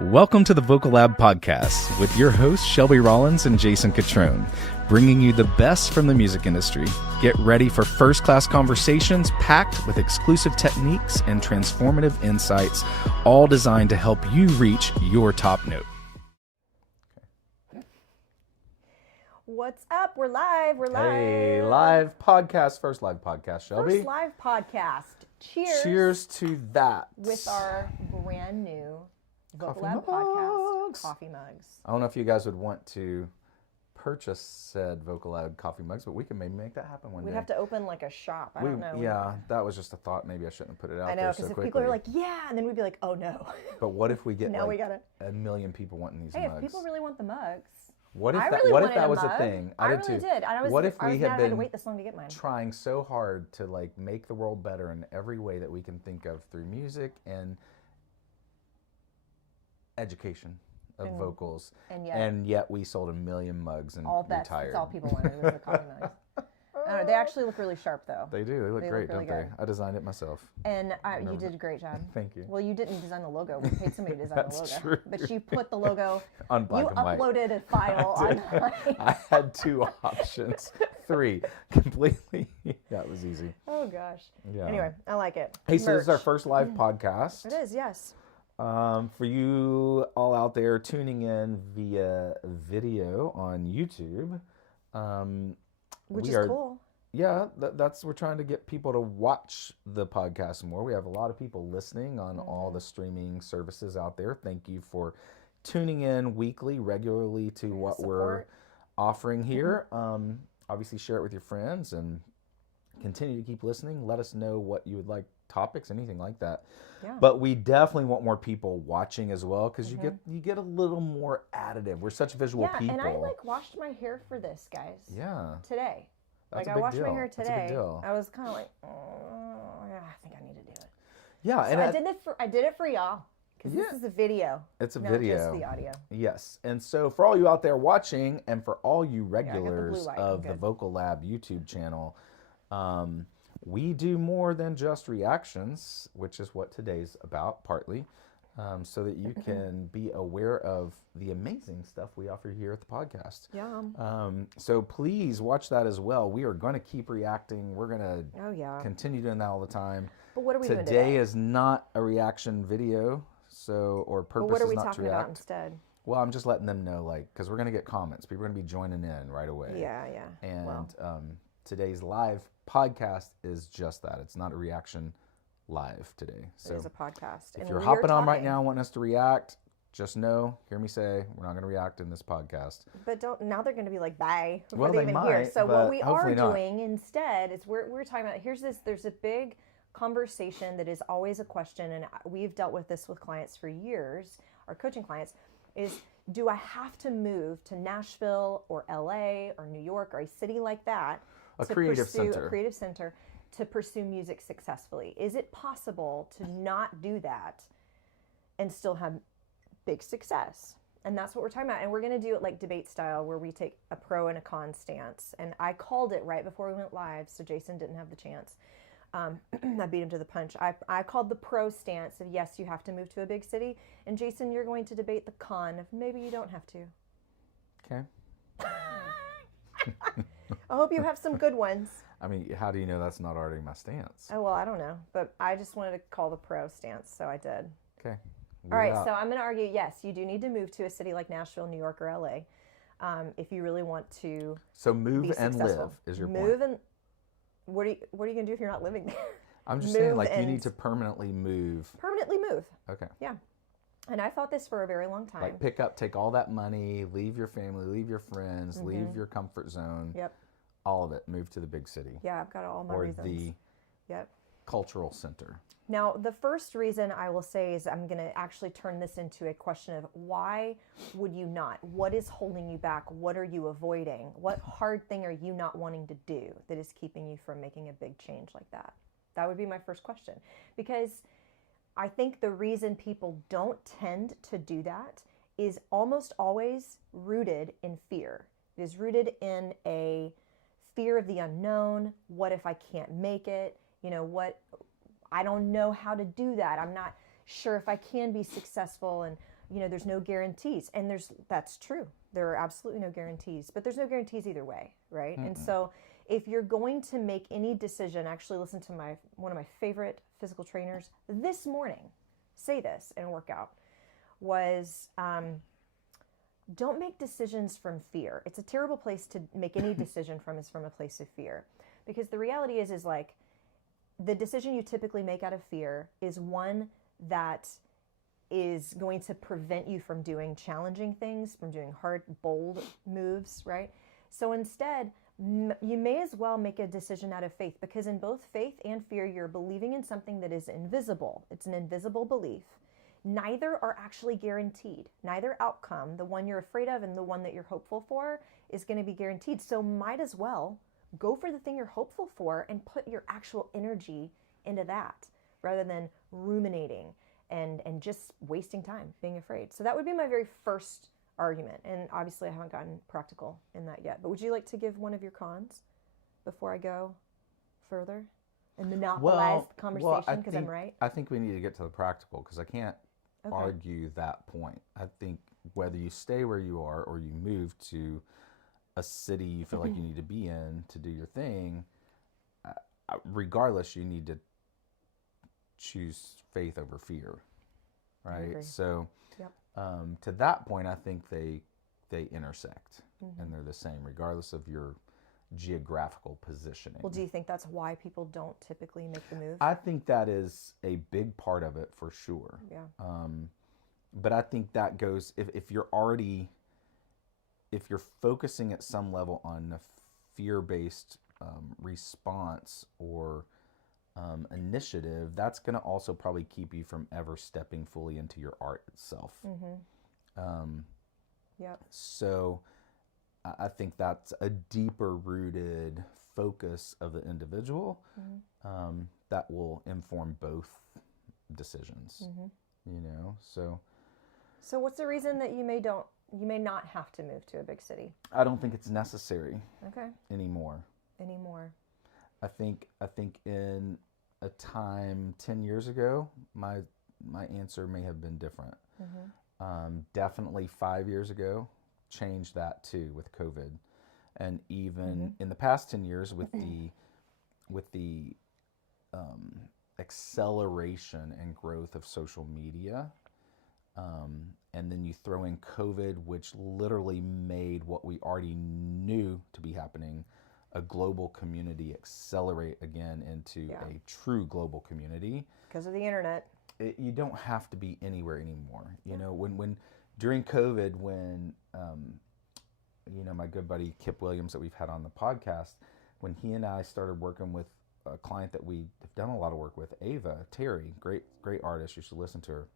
Welcome to the Vocal Lab podcast with your hosts Shelby Rollins and Jason Catron, bringing you the best from the music industry. Get ready for first-class conversations packed with exclusive techniques and transformative insights, all designed to help you reach your top note. What's up? We're live. Hey, live podcast. First live podcast, Shelby. First live podcast. Cheers. Cheers to that. With our brand new Vocal Coffee Lab mugs. podcast, coffee mugs. I don't know if you guys would want to purchase said Vocal Lab coffee mugs, but we can maybe make that happen one day. We'd have to open like a shop. I don't know. Yeah, that was just a thought. Maybe I shouldn't have put it out I know, there because so if quickly. people are like, yeah, and then we'd be like, oh no. But what if we get Now we like gotta... a million people wanting these Hey, mugs? if people really want the mugs. What if I that, really what if wanted that a was a mug. thing? I did really too. did. I was, What if I we was had mad I had to been wait this long to get mine. trying so hard to like make the world better in every way that we can think of through music and education of vocals, and yet we sold 1 million mugs and That's retired. all people wanted was the coffee mugs. I don't know, they actually look really sharp though. They do. They look great, really don't good. they? I designed it myself. And you did a great job. Thank you. Well, you didn't design the logo. We paid somebody to design the logo. True. But you put the logo On black and white. You uploaded a file online. I had 2 options. 3. Completely. Yeah, it was easy. Oh, gosh. Yeah. Anyway, I like it. Hey, so this is our Merch. first live podcast. It is, yes. For you all out there tuning in via video on YouTube, Which we is are, cool. Yeah, we're trying to get people to watch the podcast more. We have a lot of people listening on all the streaming services out there. Thank you for tuning in weekly, regularly to what we're offering here. Obviously, share it with your friends and continue to keep listening. Let us know what you would like, topics, anything like that. Yeah. But we definitely want more people watching as well, because you get a little more additive. We're such visual people. And I washed my hair for this, guys. Yeah. Today. That's I a big washed deal. my hair That's a big today. deal. I was kind of like, yeah, I think I need to do it. Yeah, So and I did it for y'all, because this is a video. It's a not video. just the audio. Yes. And so for all you out there watching, and for all you blue regulars light. of I'm the good. Vocal Lab YouTube channel, we do more than just reactions, which is what today's about, partly, so that you can be aware of the amazing stuff we offer here at the podcast. Yeah. So please watch that as well. We are going to keep reacting. We're going to continue doing that all the time. But what are we doing Today today? is not a reaction video, or But purpose what are is we not to talking react. about instead? Well, I'm just letting them know, because we're going to get comments. People are going to be joining in right away. Yeah. And today's live podcast is just that. It's not a reaction live today. So it is a podcast. if you're hopping on right now wanting us to react, just hear me say, we're not going to react in this podcast. But now they're going to be like, bye, before Well, they they even might, hear. So but what we are hopefully not. doing instead is we're talking about, there's a big conversation that is always a question, and we've dealt with this with clients for years, our coaching clients, is do I have to move to Nashville or LA or New York or a city like that A creative center to pursue music successfully? Is it possible to not do that and still have big success? And that's what we're talking about. And we're going to do it like debate style, where we take a pro and a con stance. And I called it right before we went live, so Jason didn't have the chance. I beat him to the punch. I called the pro stance of, yes, you have to move to a big city. And Jason, you're going to debate the con of maybe you don't have to. Okay. I hope you have some good ones. I mean, how do you know that's not already my stance? Oh, well, I don't know. But I just wanted to call the pro stance, so I did. Okay. All right, so I'm going to argue, yes, you do need to move to a city like Nashville, New York, or LA if you really want to So move be and successful. live is your move point. And what are you going to do if you're not living there? I'm just move saying, you and- need to permanently move. Permanently move. Okay. Yeah. And I thought this for a very long time. Take all that money, leave your family, leave your friends, leave your comfort zone. Yep. All of it. Move to the big city. Yeah, I've got all my or reasons. the Yep. cultural center. Now, the first reason I will say is I'm going to actually turn this into a question of why would you not? What is holding you back? What are you avoiding? What hard thing are you not wanting to do that is keeping you from making a big change like that? That would be my first question. Because I think the reason people don't tend to do that is almost always rooted in fear. It is rooted in a fear of the unknown. What if I can't make it? I don't know how to do that. I'm not sure if I can be successful. And there's no guarantees. And that's true. There are absolutely no guarantees, but there's no guarantees either way, right? And so if you're going to make any decision, actually listen to one of my favorite physical trainers this morning say this in a workout was, don't make decisions from fear. It's a terrible place to make any decision from, is from a place of fear. Because the reality is like the decision you typically make out of fear is one that is going to prevent you from doing challenging things, from doing hard, bold moves, right? So instead, you may as well make a decision out of faith, because in both faith and fear, you're believing in something that is invisible. It's an invisible belief. Neither are actually guaranteed. Neither outcome, the one you're afraid of and the one that you're hopeful for, is going to be guaranteed. So might as well go for the thing you're hopeful for and put your actual energy into that, rather than ruminating and just wasting time being afraid. So that would be my very first argument. And obviously I haven't gotten practical in that yet. But would you like to give one of your cons before I go further and monopolize the conversation, because I'm right? I think we need to get to the practical, because I can't argue that point. I think whether you stay where you are or you move to a city you feel like you need to be in to do your thing, regardless, you need to choose faith over fear, right? So to that point, I think they intersect, and they're the same regardless of your geographical positioning. Well, do you think that's why people don't typically make the move? I think that is a big part of it for sure. Yeah. But I think that goes, if you're focusing at some level on a fear-based response or initiative, that's going to also probably keep you from ever stepping fully into your art itself. So I think that's a deeper rooted focus of the individual that will inform both decisions. So what's the reason that you may not have to move to a big city? I don't think it's necessary anymore. I think in a time 10 years ago, my answer may have been different. Definitely 5 years ago, changed that too with COVID, and even in the past 10 years with the acceleration and growth of social media, and then you throw in COVID, which literally made what we already knew to be happening, a global community, accelerate again into a true global community. Because of the internet. You don't have to be anywhere anymore. When during COVID, when my good buddy Kip Williams that we've had on the podcast, when he and I started working with a client that we have done a lot of work with, Ava Terry, great artist, you should listen to her.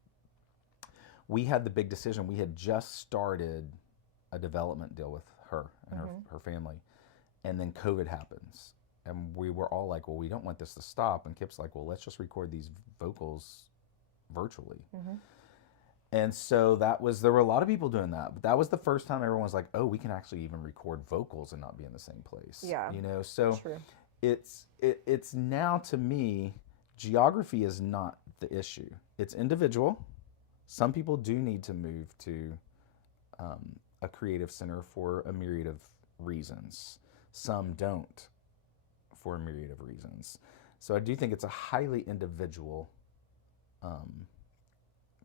We had the big decision. We had just started a development deal with her and her family, and then COVID happens, and we were all like, well, we don't want this to stop. And Kip's like, well, let's just record these vocals virtually. And so there were a lot of people doing that, but that was the first time everyone was like, oh, we can actually even record vocals and not be in the same place. So true. It's now, to me, geography is not the issue. It's individual. Some people do need to move to a creative center for a myriad of reasons. Some don't for a myriad of reasons. So I do think it's a highly individual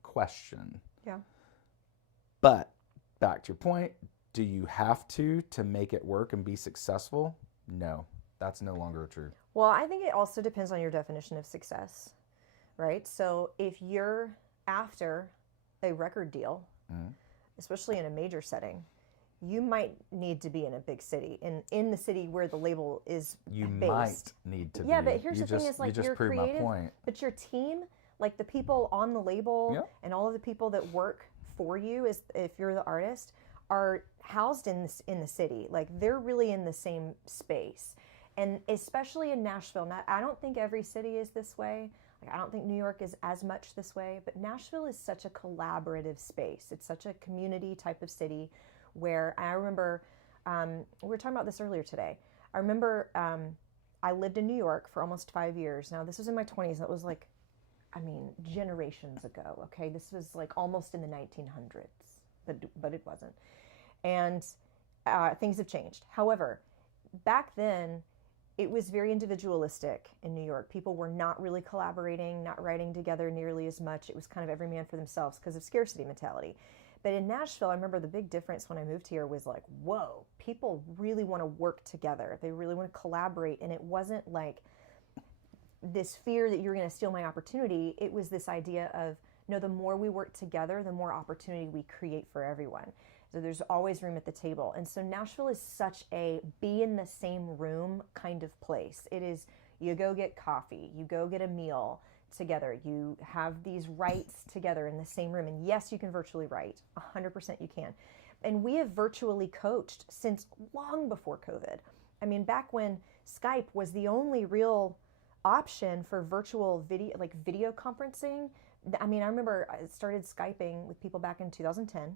question. But back to your point, do you have to make it work and be successful? No, that's no longer true. Well, I think it also depends on your definition of success, right? So if you're after a record deal, especially in a major setting, you might need to be in a big city, in the city where the label is you based. Might need to be. Yeah, but here's the thing: is like you're creative, my point. But your team, like the people on the label and all of the people that work for you, if you're the artist, are housed in the city. Like they're really in the same space, and especially in Nashville. Now, I don't think every city is this way. I don't think New York is as much this way, but Nashville is such a collaborative space. It's such a community type of city where I remember, we were talking about this earlier today. I remember I lived in New York for almost 5 years. Now, this was in my 20s. That was like I mean, generations ago. Okay, this was like almost in the 1900s, but it wasn't. And things have changed. However, back then, it was very individualistic in New York. People were not really collaborating, not writing together nearly as much. It was kind of every man for themselves because of scarcity mentality. But in Nashville, I remember the big difference when I moved here was like, whoa, people really want to work together. They really want to collaborate. And it wasn't like this fear that you're going to steal my opportunity. It was this idea of, no, the more we work together, the more opportunity we create for everyone. So there's always room at the table. And so Nashville is such a be in the same room kind of place. It is, you go get coffee, you go get a meal together, you have these writes together in the same room. And yes, you can virtually write, 100% you can. And we have virtually coached since long before COVID. I mean, back when Skype was the only real option for virtual video, like video conferencing. I mean, I remember I started Skyping with people back in 2010.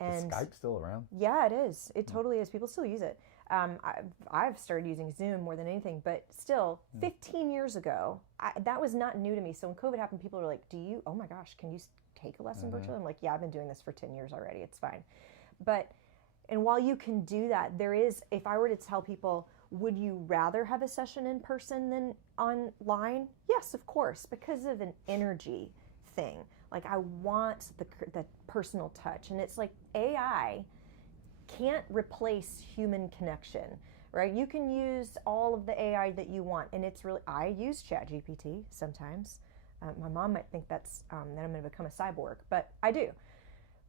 Is Skype still around? Yeah, it is. It totally is. People still use it. I've started using Zoom more than anything, but still, 15 years ago, that was not new to me. So when COVID happened, people were like, oh my gosh, can you take a lesson virtually? I'm like, yeah, I've been doing this for 10 years already. It's fine. And while you can do that, there is, if I were to tell people, would you rather have a session in person than online? Yes, of course, because of an energy thing. Like I want the personal touch, and it's like AI can't replace human connection, right? You can use all of the AI that you want, and it's really, I use ChatGPT sometimes. My mom might think that's that I'm going to become a cyborg, but I do.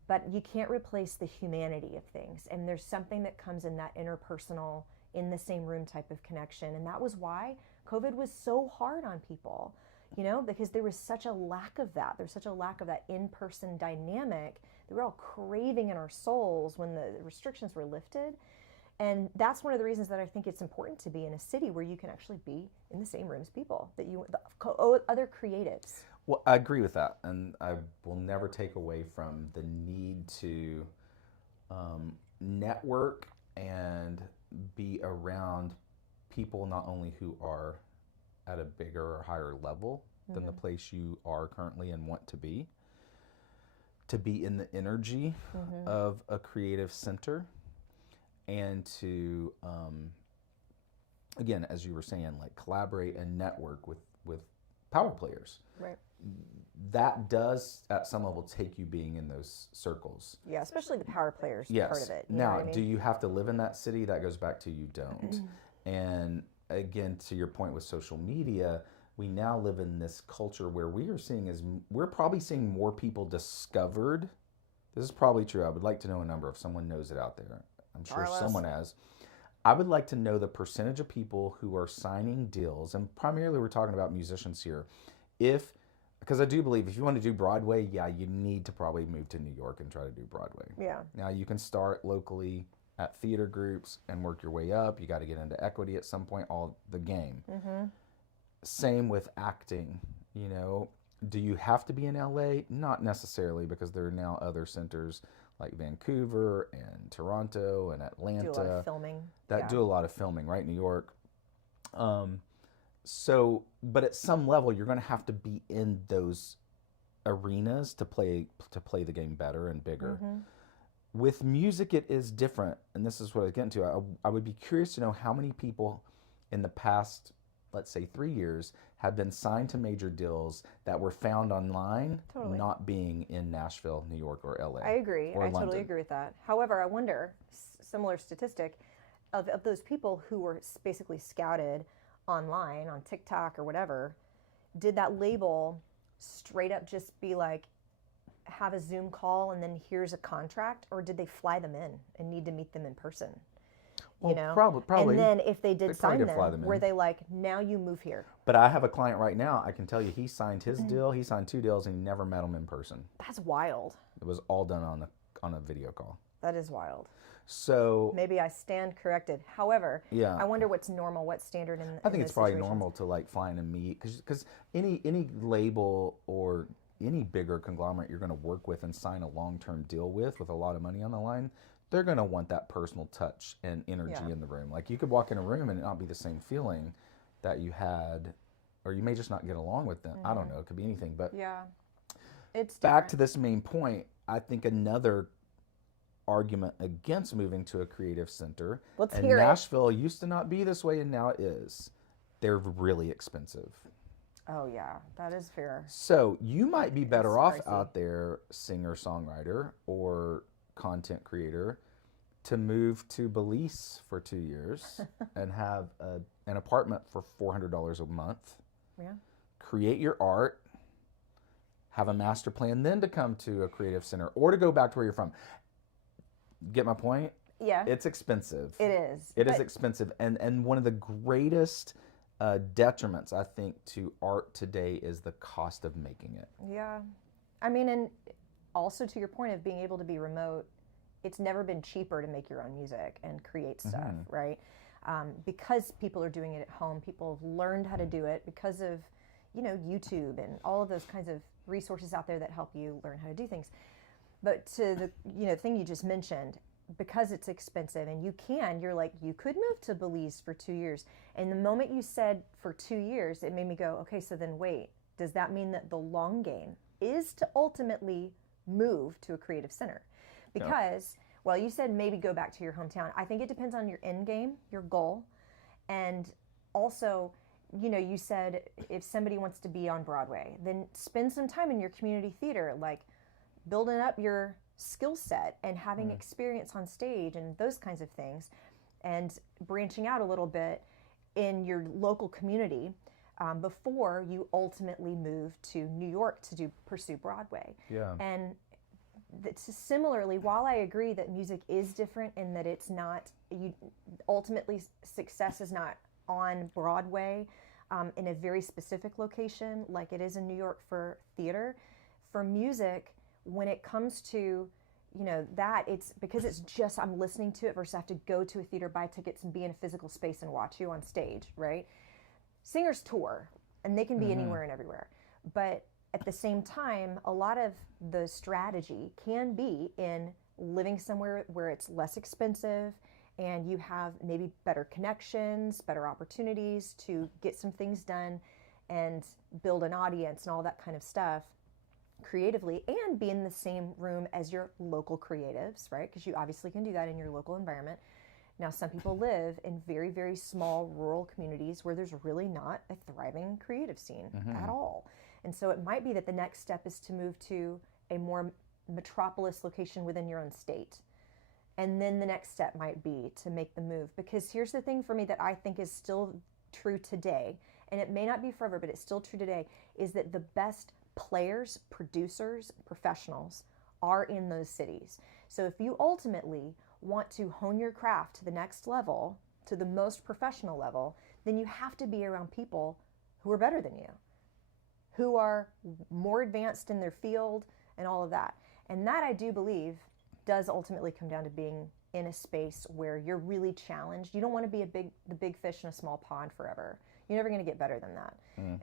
But you can't replace the humanity of things, and there's something that comes in that interpersonal, in the same room type of connection, and that was why COVID was so hard on people. You know, because there was such a lack of that. There's such a lack of that in-person dynamic that we're all craving in our souls when the restrictions were lifted. And that's one of the reasons that I think it's important to be in a city where you can actually be in the same room as people, that you, other creatives. Well, I agree with that. And I will never take away from the need to network and be around people not only who are at a bigger or higher level than the place you are currently and want to be in the energy of a creative center, and to again, as you were saying, like collaborate and network with power players. Right. That does at some level take you being in those circles. Yeah, especially the power players part of it. Now, do you have to live in that city? That goes back to you don't. And again, to your point with social media, we now live in this culture where we're probably seeing more people discovered. This is probably true. I would like to know a number if someone knows it out there. I'm sure someone has. I would like to know the percentage of people who are signing deals, and primarily we're talking about musicians here. Because I do believe if you want to do Broadway, yeah, you need to probably move to New York and try to do Broadway. Yeah. Now you can start locally at theater groups and work your way up. You got to get into equity at some point, all the game. Same with acting. You know, do you have to be in LA? Not necessarily, because there are now other centers like Vancouver and Toronto and Atlanta. Do a lot of filming. Do a lot of filming, right? New York. But at some level, you're going to have to be in those arenas to play the game better and bigger. With music, it is different, and this is what I was getting to. I would be curious to know how many people in the past, let's say 3 years, have been signed to major deals that were found online, not being in Nashville, New York, or LA. I agree. I totally agree with that. However, I wonder, similar statistic, of those people who were basically scouted online on TikTok or whatever, did that label straight up just be like, have a Zoom call and then here's a contract, or did they fly them in and need to meet them in person? You know, probably. And then if they did sign them, were they like, now you move here? But I have a client right now. I can tell you, he signed his deal. He signed 2 deals, and he never met them in person. That's wild. It was all done on a video call. That is wild. So maybe I stand corrected. However, yeah, I wonder what's normal, what's standard in. I think it's probably normal to like fly in and meet, because any label or any bigger conglomerate you're going to work with and sign a long-term deal with a lot of money on the line, they're going to want that personal touch and energy in the room. Like you could walk in a room and it not be the same feeling that you had or you may just not get along with them. I don't know. It could be anything. But Yeah. It's back to this main point, I think another argument against moving to a creative center, Let's and hear it. Nashville used to not be this way, and now it is. They're really expensive. Oh, yeah. That is fair. So you might be better off pricey. out there, singer-songwriter or content creator, to move to Belize for 2 years and have an apartment for $400 a month. Yeah. Create your art, have a master plan, then to come to a creative center or to go back to where you're from. Get my point? Yeah. It's expensive. It is. It is expensive. And one of the greatest detriments, I think, to art today is the cost of making it. Yeah. I mean, and also to your point of being able to be remote, it's never been cheaper to make your own music and create stuff, right? Because people are doing it at home, people have learned how to do it because of, YouTube and all of those kinds of resources out there that help you learn how to do things. But to the, thing you just mentioned, because it's expensive and you could move to Belize for 2 years. And the moment you said for 2 years, it made me go, okay, so then wait, does that mean that the long game is to ultimately move to a creative center? Because, well, you said maybe go back to your hometown. I think it depends on your end game, your goal. And also, you said if somebody wants to be on Broadway, then spend some time in your community theater, like building up your skill set and having experience on stage and those kinds of things, and branching out a little bit in your local community before you ultimately move to New York to pursue Broadway. Yeah. And similarly, while I agree that music is different and that it's not, ultimately success is not on Broadway in a very specific location like it is in New York for theater, for music, when it comes to that, it's because it's just I'm listening to it versus I have to go to a theater, buy tickets, and be in a physical space and watch you on stage, right? Singers tour, and they can be anywhere and everywhere. But at the same time, a lot of the strategy can be in living somewhere where it's less expensive and you have maybe better connections, better opportunities to get some things done and build an audience and all that kind of stuff creatively, and be in the same room as your local creatives, right? Because you obviously can do that in your local environment. Now, some people live in very, very small rural communities where there's really not a thriving creative scene at all. And so it might be that the next step is to move to a more metropolis location within your own state. And then the next step might be to make the move. Because here's the thing for me that I think is still true today, and it may not be forever, but it's still true today, is that the best players, producers, professionals are in those cities. So if you ultimately want to hone your craft to the next level, to the most professional level, then you have to be around people who are better than you, who are more advanced in their field and all of that. And that, I do believe, does ultimately come down to being in a space where you're really challenged. You don't want to be the big fish in a small pond forever. You're never going to get better than that.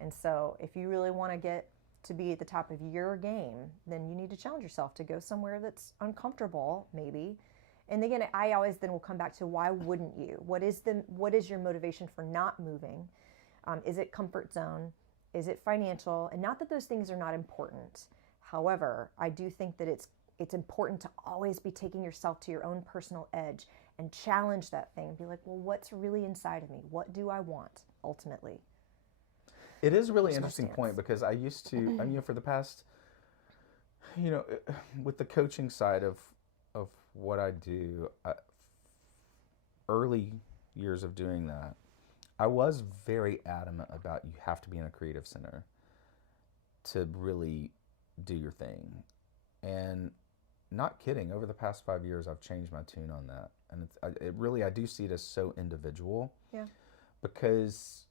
And so if you really want to get to be at the top of your game, then you need to challenge yourself to go somewhere that's uncomfortable, maybe. And again, I always then will come back to, why wouldn't you? What is your motivation for not moving? Is it comfort zone? Is it financial? And not that those things are not important. However, I do think that it's important to always be taking yourself to your own personal edge and challenge that thing and be like, well, what's really inside of me? What do I want ultimately? It is a really interesting point, because I used to, for the past, with the coaching side of what I do, early years of doing that, I was very adamant about you have to be in a creative center to really do your thing. And not kidding, over the past 5 years, I've changed my tune on that. And I do see it as so individual. Yeah. Because,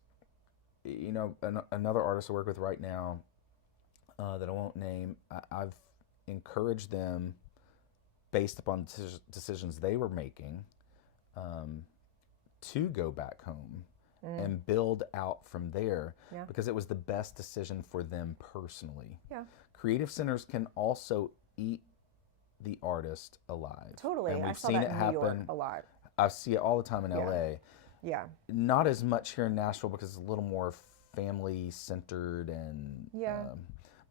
another artist I work with right now that I won't name, I've encouraged them, based upon decisions they were making, to go back home and build out from there, because it was the best decision for them personally. Yeah. Creative centers can also eat the artist alive. Totally. And I we've saw seen that it in New York happen a lot. I see it all the time in Yeah. LA. Yeah. Not as much here in Nashville, because it's a little more family centered and Yeah.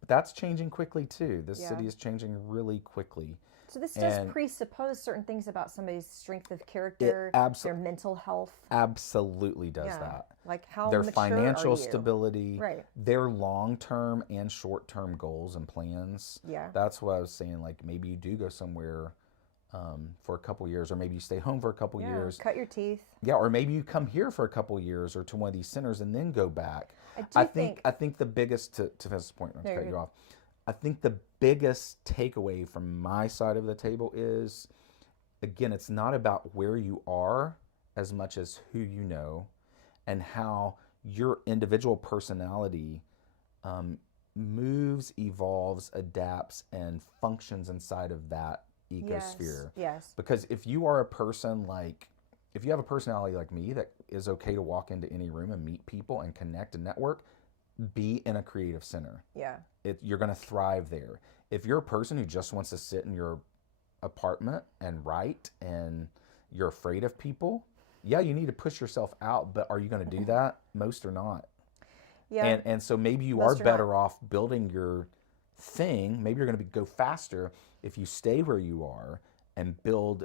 but that's changing quickly too. This Yeah. city is changing really quickly. So this does presuppose certain things about somebody's strength of character, their mental health. Absolutely does Yeah. that. Like how Their mature financial are you? stability, Right. their long-term and short-term goals and plans. Yeah. That's what I was saying. Like maybe you do go somewhere for a couple years, or maybe you stay home for a couple years. Cut your teeth. Yeah, or maybe you come here for a couple years or to one of these centers and then go back. I think the biggest to Vanessa's point, not to cut you off. I think the biggest takeaway from my side of the table is, again, it's not about where you are as much as who you know and how your individual personality moves, evolves, adapts, and functions inside of that ecosphere. Yes. Because if you are a person if you have a personality like me that is okay to walk into any room and meet people and connect and network, be in a creative center. Yeah. You're going to thrive there. If you're a person who just wants to sit in your apartment and write and you're afraid of people, yeah, you need to push yourself out, but are you going to do that? Most are not. Yeah. And so maybe you are better off building your thing. Maybe you're going to go faster if you stay where you are and build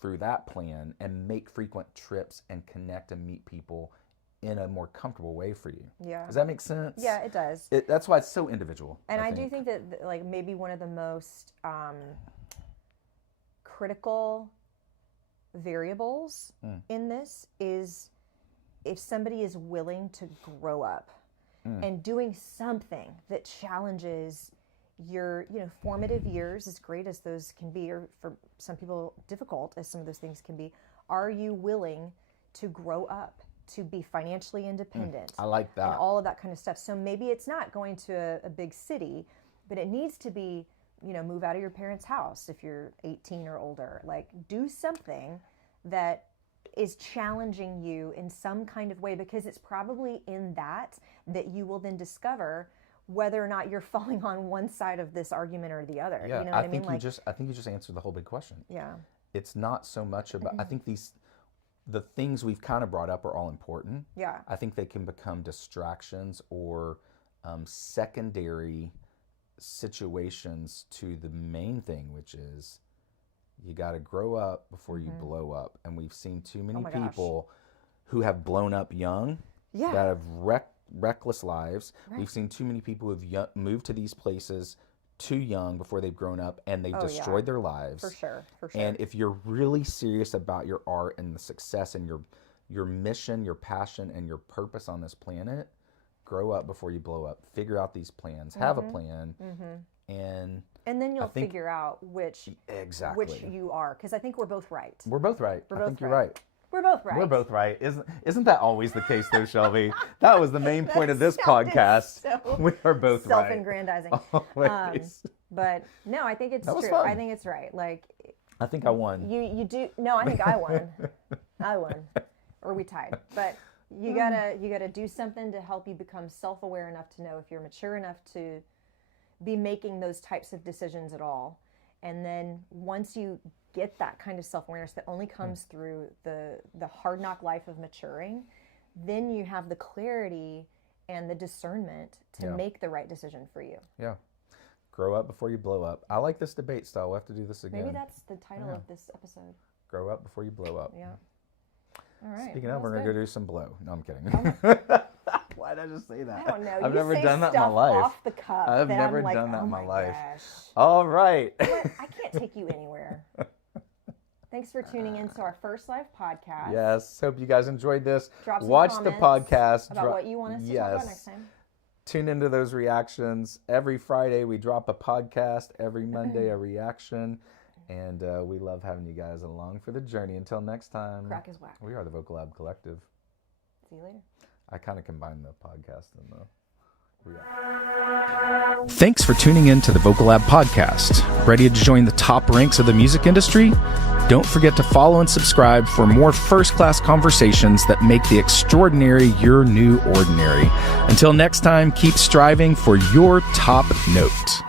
through that plan and make frequent trips and connect and meet people in a more comfortable way for you. Yeah. Does that make sense? Yeah, it does. That's why it's so individual. And I do think that like maybe one of the most critical variables in this is if somebody is willing to grow up and doing something that challenges your formative years, as great as those can be, or for some people difficult as some of those things can be. Are you willing to grow up, to be financially independent? I like that. And all of that kind of stuff. So maybe it's not going to a big city, but it needs to be, move out of your parents' house if you're 18 or older. Like, do something that is challenging you in some kind of way, because it's probably in that you will then discover whether or not you're falling on one side of this argument or the other. Yeah, You know what I mean? I think you just answered the whole big question. Yeah. It's not so much about, I think the things we've kind of brought up are all important. Yeah. I think they can become distractions or secondary situations to the main thing, which is you got to grow up before you blow up. And we've seen too many people who have blown up young that have reckless lives. Right. We've seen too many people who've moved to these places too young before they've grown up, and they've destroyed their lives. For sure. And if you're really serious about your art and the success and your mission, your passion, and your purpose on this planet, grow up before you blow up. Figure out these plans. Have a plan. And then you'll figure out which you are, because I think we're both right. We're both right. I think you're right. We're both right. We're both right. Isn't that always the case, though, Shelby? That was the main point of this podcast. We are both right. Self-aggrandizing. Always. But no, I think it's true. Fun. I think it's right. Like, I think I won. You do. No, I think I won. I won, or we tied. But you gotta do something to help you become self-aware enough to know if you're mature enough to be making those types of decisions at all. And then once you get that kind of self-awareness that only comes through the hard knock life of maturing, then you have the clarity and the discernment to make the right decision for you. Yeah. Grow up before you blow up. I like this debate style. We'll have to do this again. Maybe that's the title of this episode. Grow up before you blow up. Yeah. All right. Speaking of, we're going to go do some blow. No, I'm kidding. Why did I just say that? I don't know. I've never done that in my life. Off the cuff. I've never like, done that in my life. Gosh. All right. I can't take you anywhere. Thanks for tuning in to our first live podcast. Yes. Hope you guys enjoyed this. Drop some Watch the podcast. About what you want us to talk about next time. Tune into those reactions. Every Friday we drop a podcast. Every Monday a reaction. And we love having you guys along for the journey. Until next time. Crack is whack. We are the Vocal Lab Collective. See you later. I kind of combine the podcast and the reaction. Thanks for tuning in to the Vocal Lab Podcast. Ready to join the top ranks of the music industry? Don't forget to follow and subscribe for more first-class conversations that make the extraordinary your new ordinary. Until next time, keep striving for your top note.